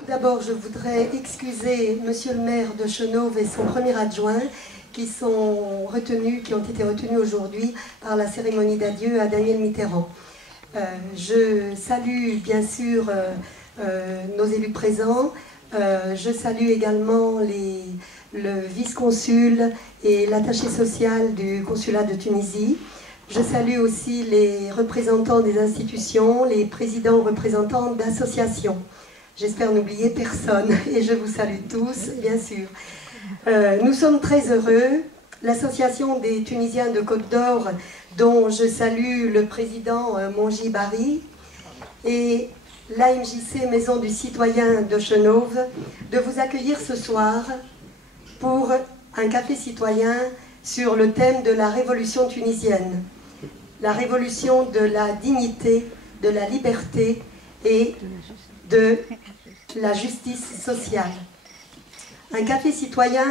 Tout d'abord, je voudrais excuser Monsieur le maire de Chenôve et son premier adjoint qui ont été retenus aujourd'hui par la cérémonie d'adieu à Daniel Mitterrand. Je salue bien sûr nos élus présents. Je salue également le vice-consul et l'attaché social du consulat de Tunisie. Je salue aussi les représentants des institutions, les présidents représentants d'associations. J'espère n'oublier personne et je vous salue tous, bien sûr. Nous sommes très heureux. L'association des Tunisiens de Côte d'Or, dont je salue le président Monji Bari, et l'AMJC Maison du Citoyen de Chenôve, de vous accueillir ce soir pour un café citoyen sur le thème de la révolution tunisienne. La révolution de la dignité, de la liberté et de la justice sociale. Un café citoyen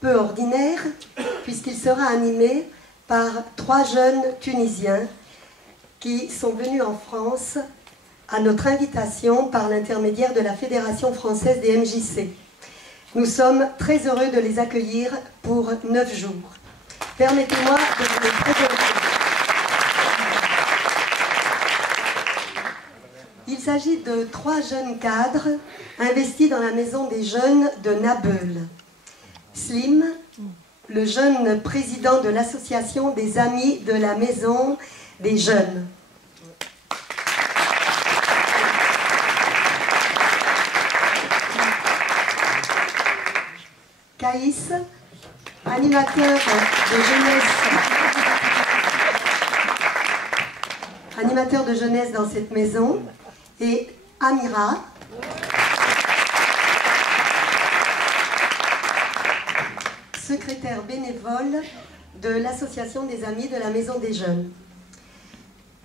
peu ordinaire, puisqu'il sera animé par 3 jeunes Tunisiens qui sont venus en France à notre invitation par l'intermédiaire de la Fédération française des MJC. Nous sommes très heureux de les accueillir pour 9 jours. Permettez-moi de vous les présenter. Il s'agit de 3 jeunes cadres investis dans la maison des jeunes de Nabeul. Slim, le jeune président de l'association des amis de la maison des jeunes. Caïs, animateur de jeunesse dans cette maison, et Amira, secrétaire bénévole de l'association des amis de la maison des jeunes.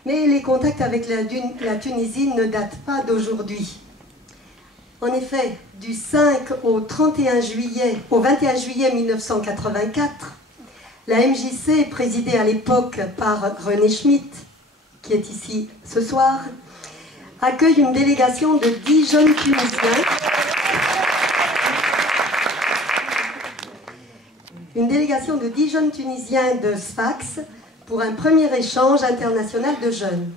Mais les contacts avec la Tunisie ne datent pas d'aujourd'hui. En effet, du 5 au 21 juillet 1984, la MJC, présidée à l'époque par René Schmitt, qui est ici ce soir, accueille une délégation de 10 jeunes Tunisiens. Une délégation de 10 jeunes Tunisiens de Sfax pour un premier échange international de jeunes.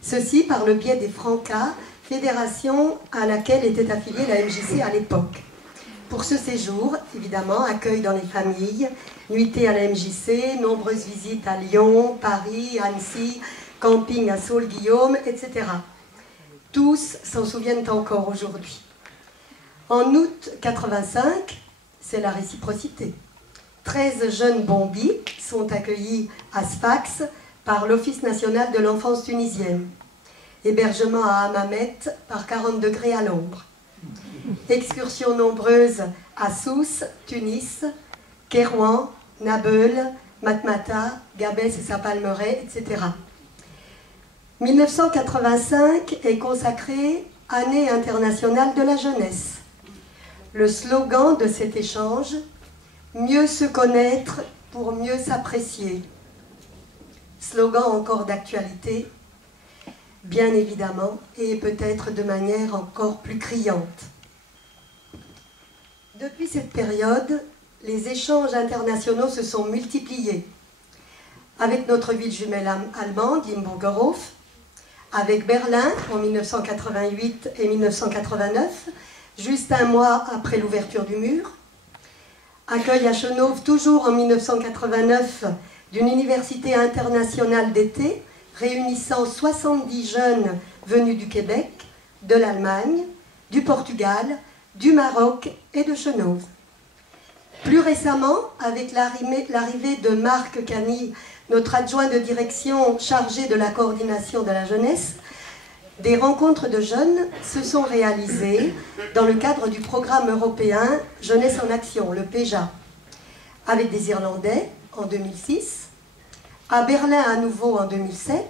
Ceci par le biais des Francas, fédération à laquelle était affiliée la MJC à l'époque. Pour ce séjour, évidemment, accueil dans les familles, nuitée à la MJC, nombreuses visites à Lyon, Paris, Annecy, camping à Saule-Guillaume, etc. Tous s'en souviennent encore aujourd'hui. En août 85, c'est la réciprocité. 13 jeunes bombis sont accueillis à Sfax par l'Office national de l'enfance tunisienne. Hébergement à Hammamet par 40 degrés à l'ombre. Excursions nombreuses à Sousse, Tunis, Kérouan, Nabeul, Matmata, Gabès et Sapalmeret, etc. 1985 est consacré Année internationale de la jeunesse. Le slogan de cet échange, mieux se connaître pour mieux s'apprécier. Slogan encore d'actualité, bien évidemment, et peut-être de manière encore plus criante. Depuis cette période, les échanges internationaux se sont multipliés. Avec notre ville jumelle allemande, Limburgerhof, avec Berlin en 1988 et 1989, juste un mois après l'ouverture du mur. Accueil à Chenôve, toujours en 1989, d'une université internationale d'été, réunissant 70 jeunes venus du Québec, de l'Allemagne, du Portugal, du Maroc et de Chenôve. Plus récemment, avec l'arrivée de Marc Cany, notre adjoint de direction chargé de la coordination de la jeunesse, des rencontres de jeunes se sont réalisées dans le cadre du programme européen Jeunesse en Action, le PEJA, avec des Irlandais en 2006, à Berlin à nouveau en 2007,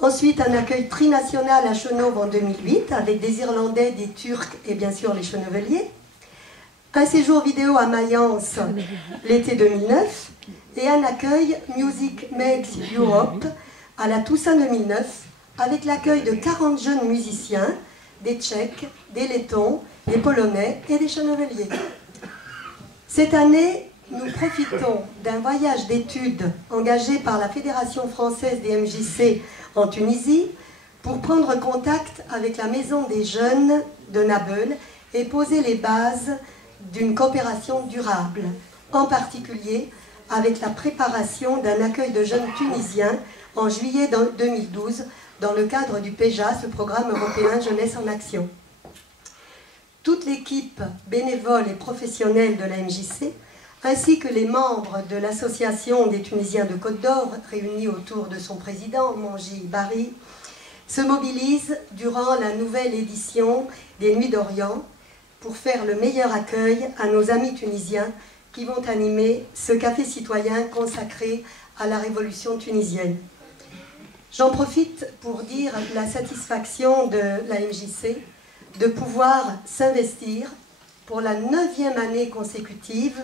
ensuite un accueil trinational à Chenôve en 2008 avec des Irlandais, des Turcs et bien sûr les Cheneveliers, un séjour vidéo à Mayence l'été 2009 et un accueil Music Makes Europe à la Toussaint 2009 avec l'accueil de 40 jeunes musiciens des Tchèques, des Lettons, des Polonais et des Cheneveliers. Cette année, nous profitons d'un voyage d'études engagé par la Fédération française des MJC en Tunisie pour prendre contact avec la Maison des Jeunes de Nabeul et poser les bases d'une coopération durable, en particulier avec la préparation d'un accueil de jeunes tunisiens en juillet 2012 dans le cadre du PEJAS, le Programme européen Jeunesse en Action. Toute l'équipe bénévole et professionnelle de la MJC, ainsi que les membres de l'Association des Tunisiens de Côte d'Or, réunis autour de son président, Monji Bari, se mobilisent durant la nouvelle édition des Nuits d'Orient pour faire le meilleur accueil à nos amis tunisiens qui vont animer ce café citoyen consacré à la révolution tunisienne. J'en profite pour dire la satisfaction de la MJC de pouvoir s'investir pour la 9e année consécutive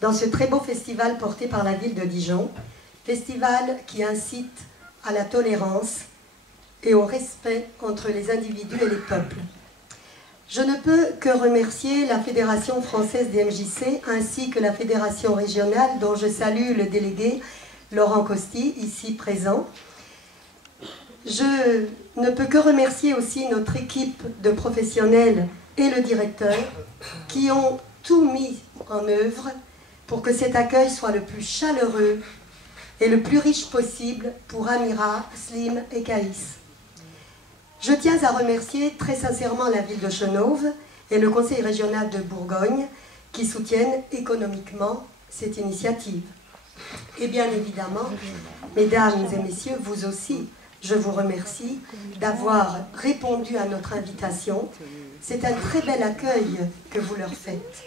dans ce très beau festival porté par la ville de Dijon, festival qui incite à la tolérance et au respect entre les individus et les peuples. Je ne peux que remercier la Fédération française des MJC ainsi que la Fédération régionale dont je salue le délégué Laurent Costi, ici présent. Je ne peux que remercier aussi notre équipe de professionnels et le directeur qui ont tout mis en œuvre pour que cet accueil soit le plus chaleureux et le plus riche possible pour Amira, Slim et Caïs. Je tiens à remercier très sincèrement la ville de Chenôve et le conseil régional de Bourgogne qui soutiennent économiquement cette initiative. Et bien évidemment, mesdames et messieurs, vous aussi, je vous remercie d'avoir répondu à notre invitation. C'est un très bel accueil que vous leur faites.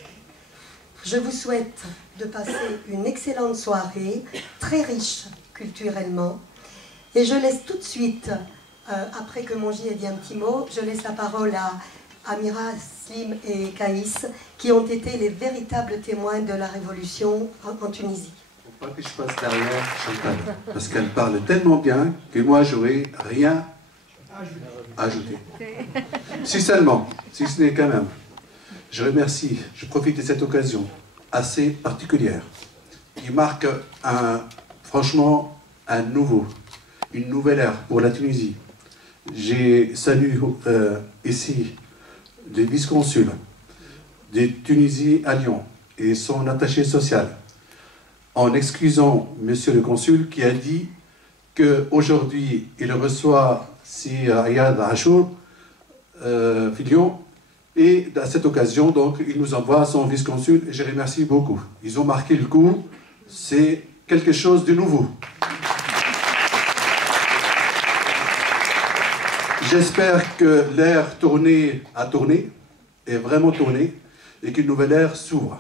Je vous souhaite de passer une excellente soirée, très riche culturellement. Et je laisse tout de suite, après que Monji ait dit un petit mot, je laisse la parole à Amira, Slim et Caïs, qui ont été les véritables témoins de la révolution en Tunisie. Pas que je passe derrière Chantal, parce qu'elle parle tellement bien que moi j'aurais rien à ajouter. Si seulement, si ce n'est quand même. Je remercie, je profite de cette occasion assez particulière qui marque franchement une nouvelle ère pour la Tunisie. J'ai salué ici les vice-consuls de Tunisie à Lyon et son attaché social, en excusant Monsieur le consul qui a dit qu'aujourd'hui il reçoit si Ayad Achour Lyon, et à cette occasion donc il nous envoie son vice-consul et je les remercie beaucoup. Ils ont marqué le coup, c'est quelque chose de nouveau. J'espère que l'ère a tourné, est vraiment tourné, et qu'une nouvelle ère s'ouvre.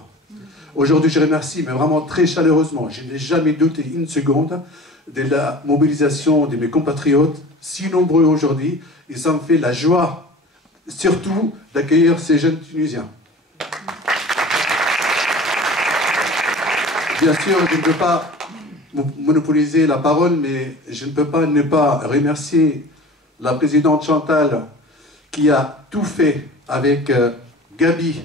Aujourd'hui, je remercie, mais vraiment très chaleureusement, je n'ai jamais douté une seconde de la mobilisation de mes compatriotes, si nombreux aujourd'hui, et ça me fait la joie, surtout, d'accueillir ces jeunes Tunisiens. Bien sûr, je ne peux pas monopoliser la parole, mais je ne peux pas ne pas remercier la présidente Chantal, qui a tout fait avec Gabi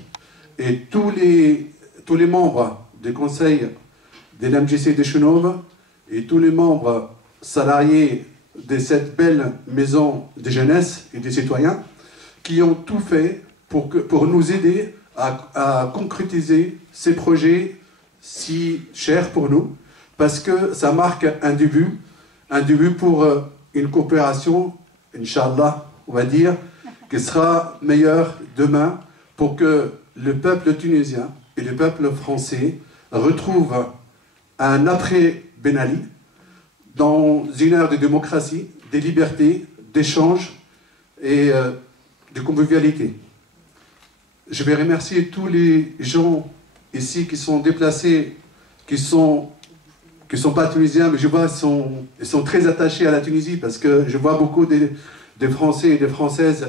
et tous les membres du conseil de l'MJC de Chenôve et tous les membres salariés de cette belle maison de jeunesse et des citoyens qui ont tout fait pour nous aider à concrétiser ces projets si chers pour nous, parce que ça marque un début pour une coopération, Inch'Allah, on va dire, qui sera meilleure demain pour que le peuple tunisien et le peuple français retrouvent un après-Ben Ali dans une ère de démocratie, de liberté, d'échange et de convivialité. Je vais remercier tous les gens ici qui sont déplacés, qui sont pas tunisiens, mais je vois ils sont très attachés à la Tunisie parce que je vois beaucoup de Français et de Françaises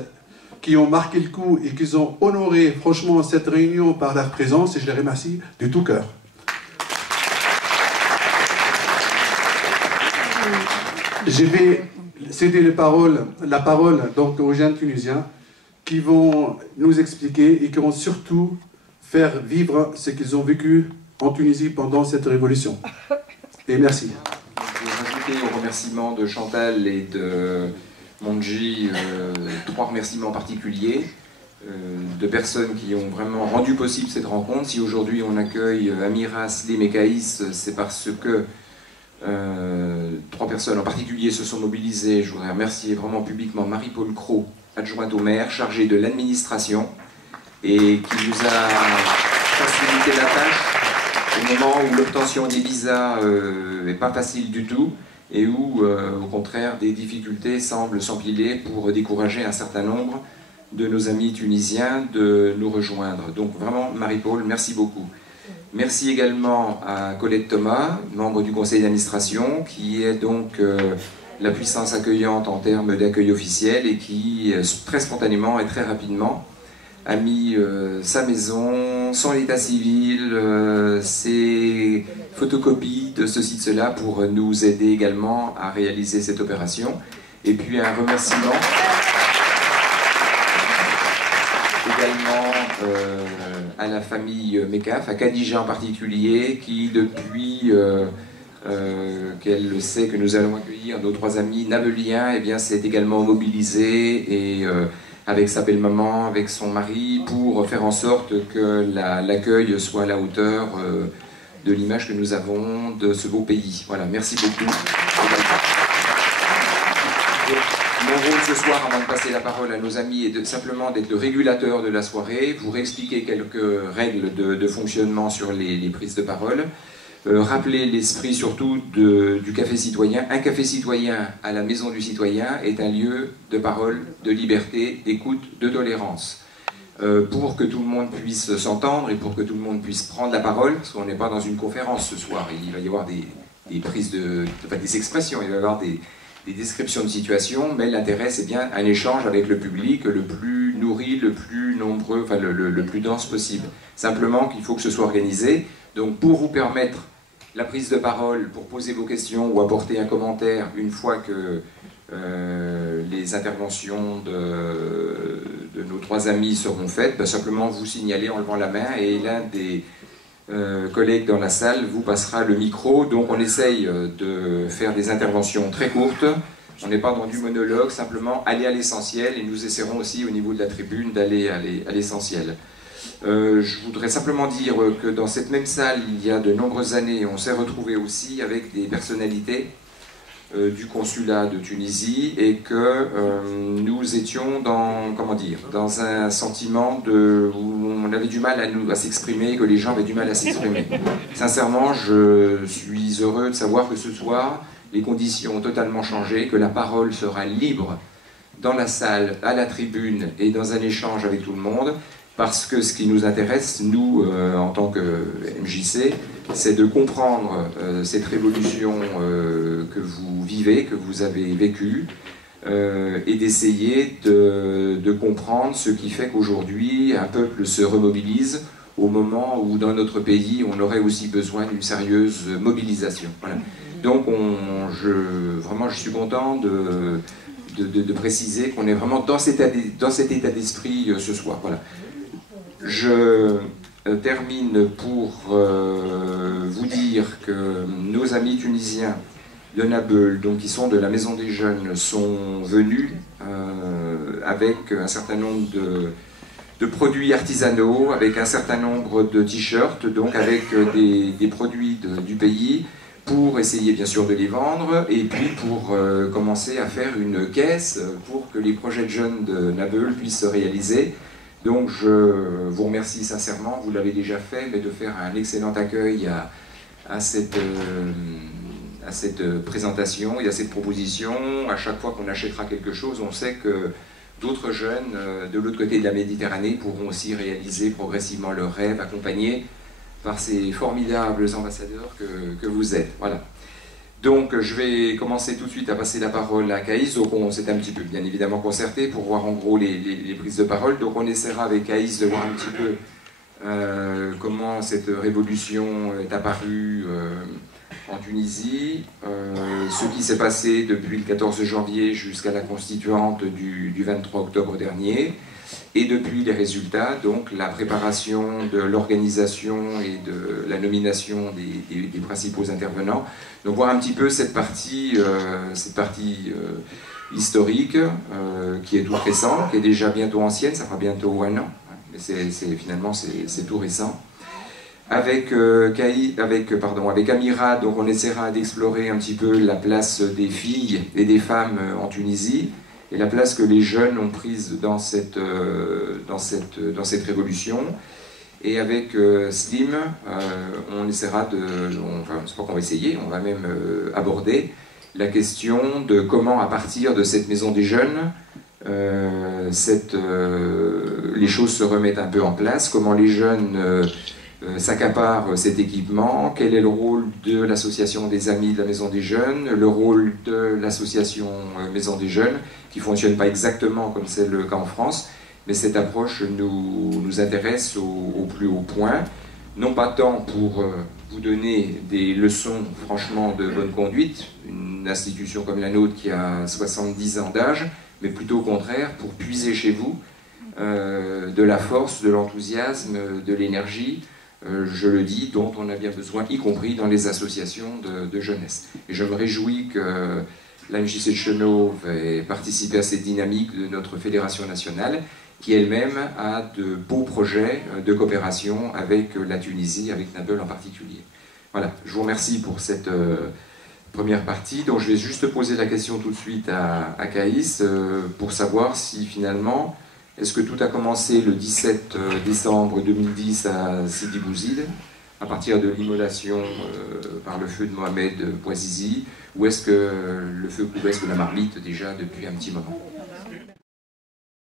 qui ont marqué le coup et qui ont honoré franchement cette réunion par leur présence et je les remercie de tout cœur. Je vais céder la parole donc aux jeunes Tunisiens qui vont nous expliquer et qui vont surtout faire vivre ce qu'ils ont vécu en Tunisie pendant cette révolution. Et merci. Je vais rajouter aux remerciements de Chantal et de Monji 3 remerciements particuliers de personnes qui ont vraiment rendu possible cette rencontre. Si aujourd'hui on accueille Amira, Slim et Caïs, c'est parce que 3 personnes en particulier se sont mobilisées. Je voudrais remercier vraiment publiquement Marie-Paul Cros, adjointe au maire, chargée de l'administration, et qui nous a facilité la tâche au moment où l'obtention des visas n'est pas facile du tout, et où, au contraire, des difficultés semblent s'empiler pour décourager un certain nombre de nos amis tunisiens de nous rejoindre. Donc vraiment, Marie-Paul, merci beaucoup. Merci également à Colette Thomas, membre du conseil d'administration, qui est donc la puissance accueillante en termes d'accueil officiel et qui, très spontanément et très rapidement, a mis sa maison, son état civil, ses photocopies de ceci, de cela, pour nous aider également à réaliser cette opération. Et puis un remerciement également à la famille Mekaf, à Khadija en particulier, qui depuis qu'elle le sait que nous allons accueillir nos 3 amis nabeliens, eh bien s'est également mobilisée et avec sa belle-maman, avec son mari, pour faire en sorte que l'accueil soit à la hauteur de l'image que nous avons de ce beau pays. Voilà, merci beaucoup. Mon rôle ce soir, avant de passer la parole à nos amis, est simplement d'être le régulateur de la soirée, vous réexpliquer quelques règles de fonctionnement sur les prises de parole, rappeler l'esprit surtout du café citoyen. Un café citoyen à la Maison du Citoyen est un lieu de parole, de liberté, d'écoute, de tolérance. Pour que tout le monde puisse s'entendre et pour que tout le monde puisse prendre la parole, parce qu'on n'est pas dans une conférence ce soir, il va y avoir des prises des expressions, il va y avoir des descriptions de situation, mais l'intérêt c'est bien un échange avec le public le plus nourri, le plus nombreux, enfin le plus dense possible. Simplement qu'il faut que ce soit organisé. Donc pour vous permettre la prise de parole, pour poser vos questions ou apporter un commentaire une fois que les interventions de nos 3 amis seront faites, ben simplement vous signaler en levant la main et l'un des collègue dans la salle vous passera le micro. Donc on essaye de faire des interventions très courtes, on n'est pas dans du monologue, simplement aller à l'essentiel, et nous essaierons aussi au niveau de la tribune d'aller à l'essentiel. Je voudrais simplement dire que dans cette même salle, il y a de nombreuses années, on s'est retrouvé aussi avec des personnalités du consulat de Tunisie, et que nous étions dans un sentiment où on avait du mal à s'exprimer, que les gens avaient du mal à s'exprimer. Sincèrement, je suis heureux de savoir que ce soir, les conditions ont totalement changé, que la parole sera libre dans la salle, à la tribune et dans un échange avec tout le monde, parce que ce qui nous intéresse, nous, en tant que MJC, c'est de comprendre cette révolution que vous vivez, que vous avez vécue, et d'essayer de comprendre ce qui fait qu'aujourd'hui, un peuple se remobilise au moment où, dans notre pays, on aurait aussi besoin d'une sérieuse mobilisation. Voilà. Donc, vraiment, je suis content de préciser qu'on est vraiment dans cet état d'esprit ce soir. Voilà. Je termine pour vous dire que nos amis tunisiens de Nabeul, donc qui sont de la Maison des Jeunes, sont venus avec un certain nombre de produits artisanaux, avec un certain nombre de t-shirts, donc avec des produits du pays, pour essayer bien sûr de les vendre, et puis pour commencer à faire une caisse pour que les projets de jeunes de Nabeul puissent se réaliser. Donc je vous remercie sincèrement, vous l'avez déjà fait, mais de faire un excellent accueil à cette présentation et à cette proposition. À chaque fois qu'on achètera quelque chose, on sait que d'autres jeunes de l'autre côté de la Méditerranée pourront aussi réaliser progressivement leurs rêves, accompagnés par ces formidables ambassadeurs que vous êtes. Voilà. Donc je vais commencer tout de suite à passer la parole à Caïs. Donc on s'est un petit peu bien évidemment concerté pour voir en gros les prises de parole. Donc on essaiera avec Caïs de voir un petit peu comment cette révolution est apparue en Tunisie, ce qui s'est passé depuis le 14 janvier jusqu'à la constituante du 23 octobre dernier, et depuis les résultats, donc la préparation de l'organisation et de la nomination des principaux intervenants. Donc voir un petit peu cette partie historique, qui est tout récente, qui est déjà bientôt ancienne, ça fera bientôt un an, mais finalement c'est tout récent. Avec Amira, donc on essaiera d'explorer un petit peu la place des filles et des femmes en Tunisie, et la place que les jeunes ont prise dans cette révolution. Et avec Slim, on essaiera c'est pas qu'on va essayer, on va même aborder la question de comment, à partir de cette maison des jeunes, les choses se remettent un peu en place, comment les jeunes s'accaparent cet équipement, quel est le rôle de l'association des amis de la Maison des Jeunes, le rôle de l'association Maison des Jeunes, qui ne fonctionne pas exactement comme c'est le cas en France, mais cette approche nous intéresse au plus haut point, non pas tant pour vous donner des leçons franchement de bonne conduite, une institution comme la nôtre qui a 70 ans d'âge, mais plutôt au contraire pour puiser chez vous de la force, de l'enthousiasme, de l'énergie, je le dis, dont on a bien besoin, y compris dans les associations de jeunesse. Et je me réjouis que la MJC de Chenauve ait participé à cette dynamique de notre fédération nationale, qui elle-même a de beaux projets de coopération avec la Tunisie, avec Nabeul en particulier. Voilà, je vous remercie pour cette première partie. Donc je vais juste poser la question tout de suite à Caïs pour savoir si finalement, est-ce que tout a commencé le 17 décembre 2010 à Sidi Bouzid, à partir de l'immolation par le feu de Mohamed Bouazizi, ou est-ce que le feu couvait sous la marmite déjà depuis un petit moment?